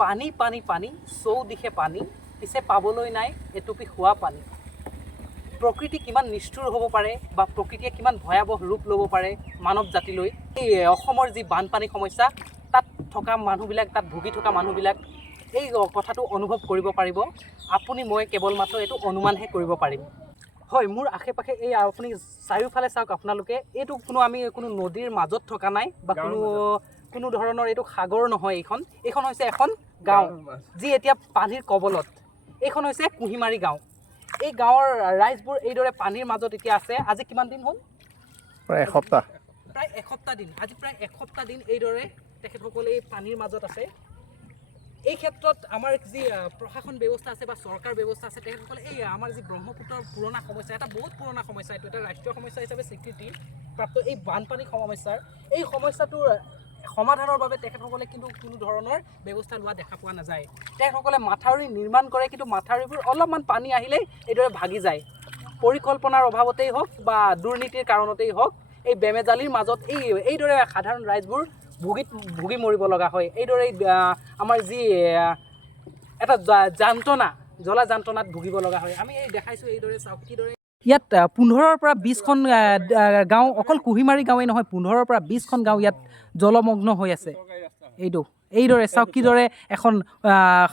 পানী পানী পানী চৌদিশে পানী পিছে পাবলৈ নাই এটুপি খোৱা পানী। প্ৰকৃতি কিমান নিষ্ঠুৰ হ'ব পাৰে বা প্ৰকৃতিয়ে কিমান ভয়াৱহ ৰূপ ল'ব পাৰে মানৱ জাতিলৈ। এই অসমৰ যি বানপানী সমস্যা, তাত থকা মানুহবিলাক, তাত ভুগি থকা মানুহবিলাক এই কথাটো অনুভৱ কৰিব পাৰিব। আপুনি মই কেৱল মাত্ৰ এইটো অনুমানহে কৰিব পাৰিম। হয়, মোৰ আশে-পাশে এই আপুনি চাৰিওফালে চাওক আপোনালোকে, এইটো আমি কোনো নদীৰ মাজত থকা নাই বা কোনো ধৰণৰ এইটো সাগৰ নহয়। এইখন হৈছে এখন গাঁও যি এতিয়া পানীৰ কবলত। এইখন হৈছে কুঁহিমাৰী গাঁও। এই গাঁৱৰ ৰাইজবোৰ এইদৰে পানীৰ মাজত এতিয়া আছে। আজি কিমান দিন হ'ল? প্ৰায় এসপ্তাহ দিন। আজি প্ৰায় এসপ্তাহ দিন এইদৰে তেখেতসকলে এই পানীৰ মাজত আছে। এই ক্ষেত্ৰত আমাৰ যি প্ৰশাসন ব্যৱস্থা আছে বা চৰকাৰ ব্যৱস্থা আছে, তেখেতসকলে এই আমাৰ যি ব্ৰহ্মপুত্ৰৰ পুৰণা সমস্যা, এটা বহুত পুৰণা সমস্যা, এইটো এটা ৰাষ্ট্ৰীয় সমস্যা হিচাপে স্বীকৃতি প্ৰাপ্ত এই বানপানী সমস্যাৰ, এই সমস্যাটোৰ সমাধানৰ বাবে তেখেতসকলে কিন্তু কোনো ধৰণৰ ব্যৱস্থা লোৱা দেখা পোৱা নাযায়। তেখেতসকলে মাথাউৰি নিৰ্মাণ কৰে, কিন্তু মাথাউৰিবোৰ অলপমান পানী আহিলেই এইদৰে ভাগি যায়। পৰিকল্পনাৰ অভাৱতেই হওক বা দুৰ্নীতিৰ কাৰণতেই হওক, এই বেমেজালিৰ মাজত এইদৰে সাধাৰণ ৰাইজবোৰ ভুগি মৰিব লগা হয়। এইদৰে আমাৰ যি এটা জ্বলা যন্ত্ৰণাত ভুগিব লগা হয়। আমি এই দেখাইছোঁ এইদৰে চাওক কিদৰে ইয়াত 15ৰ পৰা 20খন গাঁও, অকল কুঁহিমাৰী গাঁৱেই নহয়, 15ৰ পৰা 20খন গাঁও ইয়াত জলমগ্ন হৈ আছে। এইদৰে চাওক কিদৰে এখন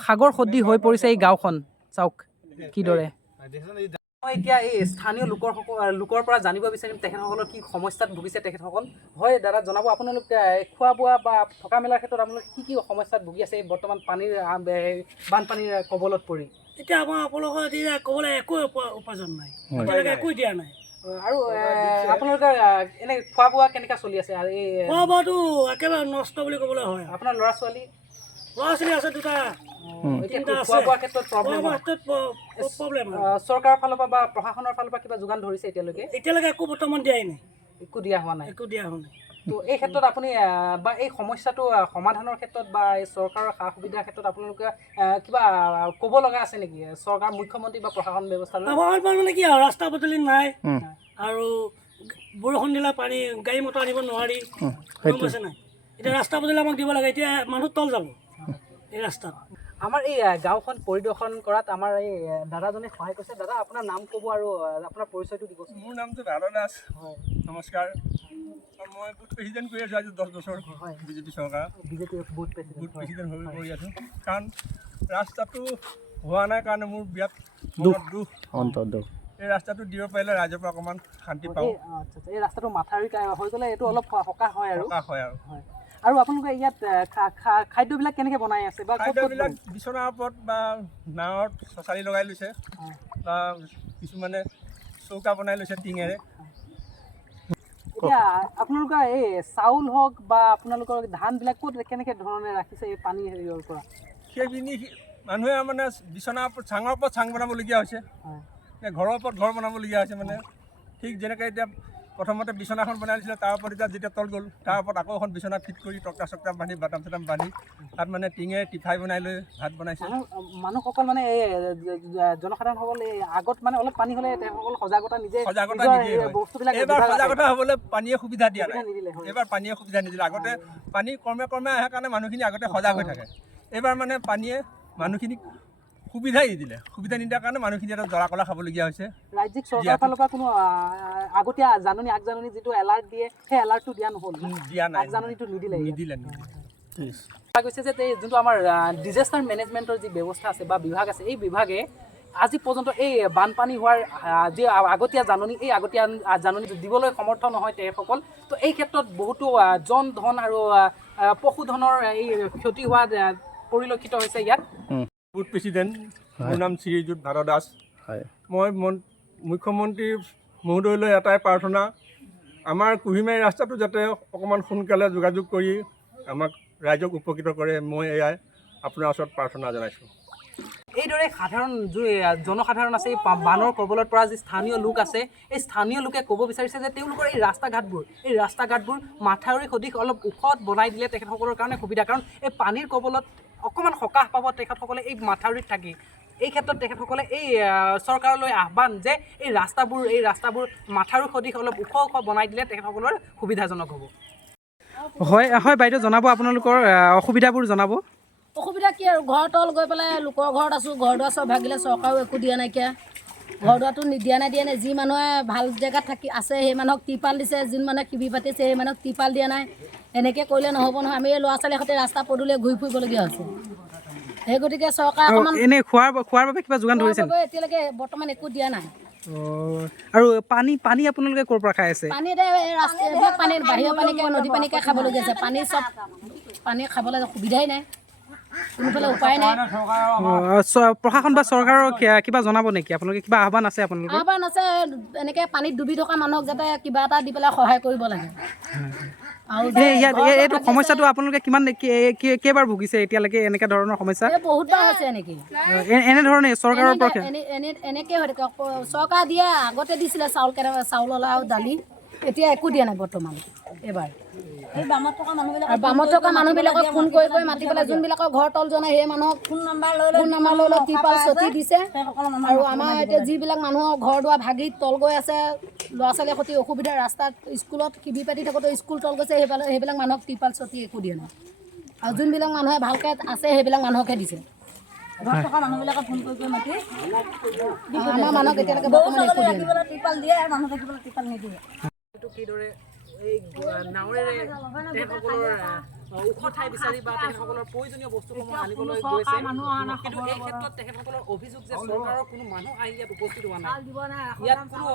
সাগৰ সদৃশ হৈ পৰিছে এই গাঁওখন। চাওক কিদৰে। মই এতিয়া এই স্থানীয় লোকৰ পৰা জানিব বিচাৰিম তেখেতসকলৰ কি সমস্যাত ভুগিছে তেখেতসকল। হয় দাদা, জনাব আপোনালোক খোৱা বোৱা বা থকা মেলাৰ ক্ষেত্ৰত আপোনালোকে কি সমস্যাত ভুগি আছে বৰ্তমান বানপানীৰ কবলত পৰি? এতিয়া আপোনালোকৰ এতিয়া ক'বলৈ একো উপাৰ্জন নাই, এতিয়ালৈকে একো দিয়া নাই। আৰু আপোনালোকৰ এনে খোৱা বোৱা কেনেকৈ চলি আছে? আৰু এই খোৱা বোৱাটো একেবাৰে নষ্ট বুলি ক'বলৈ হয়। আপোনাৰ ল'ৰা ছোৱালী আছে দুটা, খোৱা বোৱাৰ ক্ষেত্ৰত প্ৰব্লেম। চৰকাৰৰ ফালৰ পৰা বা প্ৰশাসনৰ ফালৰ পৰা কিবা যোগান ধৰিছে এতিয়ালৈকে একো বৰ্তমান দিয়াই নাই, একো দিয়া হোৱা নাই। তো এই ক্ষেত্ৰত আপুনি বা এই সমস্যাটো সমাধানৰ ক্ষেত্ৰত বা এই চৰকাৰৰ সা সুবিধাৰ ক্ষেত্ৰত আপোনালোকে কিবা ক'ব লগা আছে নেকি চৰকাৰ, মুখ্যমন্ত্ৰী বা প্ৰশাসন ব্যৱস্থালৈ? মানে কি আৰু ৰাস্তা পদূলি নাই, আৰু বৰষুণ দিলে পানী গাড়ী মটৰ আনিব নোৱাৰি, গম পাইছে নাই? এতিয়া ৰাস্তা পদূলি আমাক দিব লাগে, এতিয়া মানুহ তল যাব এই ৰাস্তাত। আমাৰ এই গাঁওখন পৰিদৰ্শন কৰাত আমাৰ এই দাদাজনে সহায় কৰিছে। দাদা, আপোনাৰ নাম ক'ব আৰু আপোনাৰ পৰিচয়টো দিবচোন। মোৰ নামটো ভাৰত দাস। হয়, নমস্কাৰ। মই বুথ প্ৰেচিডেণ্ট কৰি আছোঁ আজি 10 বছৰ। হয়, বিজেপি চৰকাৰ বুথ প্ৰেচিডেণ্ট হৈ কৰি আছোঁ। কাৰণ ৰাস্তাটো হোৱা নাই কাৰণে মোৰ বিৰাট দুখ। এই ৰাস্তাটো দিব পাৰিলে ৰাইজৰ পৰা অকণমান শান্তি পাওঁ। এই ৰাস্তাটো মাথাউৰি হৈ গ'লে এইটো অলপ সকাহ হয় আৰু। আৰু আপোনালোকে ইয়াত খাদ্যবিলাক কেনেকৈ বনাই আছে? বা খাদ্যবিলাক বিচনাৰ ওপৰত বা নাৱত চচাৰি লগাই লৈছে, বা কিছুমানে চৌকা বনাই লৈছে টিঙেৰে। এতিয়া আপোনালোকৰ এই চাউল হওক বা আপোনালোকৰ ধানবিলাক ক'ত কেনেকৈ ধৰণে ৰাখিছে এই পানী হেৰিৰ পৰা? সেইখিনি মানুহে মানে বিচনাৰ ওপৰত চাঙৰ ওপৰত চাং বনাবলগীয়া হৈছে, ঘৰৰ ওপৰত ঘৰ বনাবলগীয়া হৈছে। মানে ঠিক যেনেকৈ এতিয়া প্ৰথমতে বিচনাখন বনাই দিছিলে, তাৰ ওপৰত এতিয়া যেতিয়া তল গ'ল, তাৰ ওপৰত আকৌ এখন বিচনা ফিট কৰি টক্টা চক্টা বান্ধি বাটাম চাটাম বান্ধি তাত মানে টিঙে টিফাই বনাই লৈ ভাত বনাইছে। মানুহসকল মানে এই জনসাধাৰণসকল এই আগত মানে অলপ পানী হ'লে তেওঁলোকৰ সজাগতা নিদিয়ে। এইবাৰ সজাগতা হ'বলৈ পানীয়ে সুবিধা দিয়া নাই। এইবাৰ পানীয়ে সুবিধা নিদিলে। আগতে পানী ক্ৰমে আহে কাৰণে মানুহখিনি আগতে সজাগ হৈ থাকে। এইবাৰ মানে পানীয়ে মানুহখিনিক সুবিধাই নিদিলে। সুবিধা নিদিয়াৰ কাৰণে মানুহখিনি এটা জৰা কলা খাবলগীয়া হৈছে। ৰাজ্যিক চৰকাৰৰ ফালৰ পৰা কোনো আগতীয়া আগজাননী যিটো এলাৰ্ট দিয়ে, সেই এলাৰ্টটো দিয়া নহ'ল, দিয়া নাই, আগজাননীটো নিদিলে। কোৱা গৈছে যে যোনটো আমাৰ ডিজাষ্টাৰ মেনেজমেণ্টৰ যি ব্যৱস্থা আছে বা বিভাগ আছে, এই বিভাগে আজি পৰ্যন্ত এই বানপানী হোৱাৰ যি আগতীয়া জাননী, এই আগতীয়া জাননী দিবলৈ সমৰ্থ নহয় তেখেতসকল। তো এই ক্ষেত্ৰত বহুতো জন ধন আৰু পশুধনৰ এই ক্ষতি হোৱা পৰিলক্ষিত হৈছে ইয়াত। বুথ প্ৰেচিডেণ্ট, মোৰ নাম শ্ৰীযুত ভাৰত দাস। মই মুখ্যমন্ত্ৰী মহোদয়লৈ এটাই প্ৰাৰ্থনা, আমাৰ কুঁহিমাৰী ৰাস্তাটো যাতে অকণমান সোনকালে যোগাযোগ কৰি আমাক ৰাইজক উপকৃত কৰে, মই এয়াই আপোনাৰ ওচৰত প্ৰাৰ্থনা জনাইছোঁ। এইদৰে জনসাধাৰণ আছে, এই বানৰ কবলত পৰা যি স্থানীয় লোক আছে, এই স্থানীয় লোকে ক'ব বিচাৰিছে যে তেওঁলোকৰ এই ৰাস্তা ঘাটবোৰ মাথাউৰি সদৃশ অলপ ওখত বনাই দিলে তেখেতসকলৰ কাৰণে সুবিধা। কাৰণ এই পানীৰ কবলত অকণমান সকাহ পাব তেখেতসকলে এই মাথাউৰিত থাকি। এই ক্ষেত্ৰত তেখেতসকলে এই চৰকাৰলৈ আহ্বান যে এই ৰাস্তাবোৰ মাথাউৰি সদৃশ অলপ ওখ বনাই দিলে তেখেতসকলৰ সুবিধাজনক হ'ব। হয় বাইদেউ, জনাব আপোনালোকৰ অসুবিধাবোৰ জনাব। অসুবিধা কি আৰু ঘৰ তল গৈ পেলাই লোকৰ ঘৰত আছোঁ, ঘৰ দুৱাৰ চব ভাগিলে, চৰকাৰেও একো দিয়া নাইকিয়া। ঘৰ দুৱাৰটো দিয়া নাই। যি মানুহে ভাল জেগাত থাকি আছে সেই মানুহক টিপাল দিছে, যোন মানুহে শিবিৰ পাতিছে সেই মানুহক টিপাল দিয়া নাই। এনেকৈ কৰিলে নহ'ব নহয়। আমি এই ল'ৰা ছোৱালীৰ সৈতে ৰাস্তা পদূলিয়ে ঘূৰি ফুৰিবলগীয়া হৈছে। সেই গতিকে চৰকাৰ অকণমান এনেই খোৱাৰ বাবে কিবা যোগান ধৰিছে? এতিয়ালৈকে বৰ্তমান একো দিয়া নাই। আৰু পানী আপোনালোকে ক'ৰ পৰা খাই আছে? পানী এতিয়া এইবিলাক পানী বাহিৰৰ পানীকে নদী পানীকে খাবলগীয়া আছে। পানী খাবলৈ সুবিধাই নাই, কোনোফালে উপায় নাই। প্ৰশাসন বা চৰকাৰৰ কিবা জনাব নেকি? আপোনালোকে কিবা আহ্বান আছে? আপোনালোকৰ আহ্বান আছে, এনেকৈ পানীত ডুবি থকা মানুহক যাতে কিবা এটা দি পেলাই সহায় কৰিব লাগে। আৰু এইটো সমস্যাটো আপোনালোকে কেইবাৰ ভুগিছে এতিয়ালৈকে এনেকুৱা ধৰণৰ সমস্যা? বহুতবাৰ হৈছে নেকি এনেধৰণে চৰকাৰৰ পৰা এনেকৈ হৈ থাকে। চৰকাৰ দিয়ে, আগতে দিছিলে চাউল আৰু দালি, এতিয়া একো দিয়া নাই বৰ্তমান। এইবাৰ আৰু বামত থকা মানুহবিলাকক ফোন কৰি মাতি পেলাই যোনবিলাকৰ ঘৰ তল জনাই সেই মানুহক ফোন নাম্বাৰ লৈ টিপাল চটি দিছে। আৰু আমাৰ এতিয়া যিবিলাক মানুহৰ ঘৰ দুৱাৰ ভাগি তল গৈ আছে, ল'ৰা ছোৱালীৰ সৈতে অসুবিধা, ৰাস্তাত স্কুলত শিবিৰ পাতি থাকোঁতে স্কুল তল গৈছে, সেইবিলাক মানুহক টিপাল চটি একো দিয়া নাই। আৰু যোনবিলাক মানুহে ভালকৈ আছে সেইবিলাক মানুহকহে দিছে। ঘৰত থকা মানুহবিলাকক ফোন কৰি মাতি আমাৰ মানুহক এতিয়ালৈকে বৰ্তমান একো দিয়া নাই। টিপাল দিয়ে আৰু মানুহ থাকিবলৈ টিপাল নিদিয়ে। কিদৰে এই নাৱেৰে তেখেতসকলৰ ওখ ঠাই বিচাৰি বা তেখেতসকলৰ প্ৰয়োজনীয় বস্তুসমূহ আনিবলৈ গৈছে, কিন্তু এই ক্ষেত্ৰত তেখেতসকলৰ অভিযোগ যে চৰকাৰৰ কোনো মানুহ আহি ইয়াত উপস্থিত হোৱা নাই। ইয়াত কোনো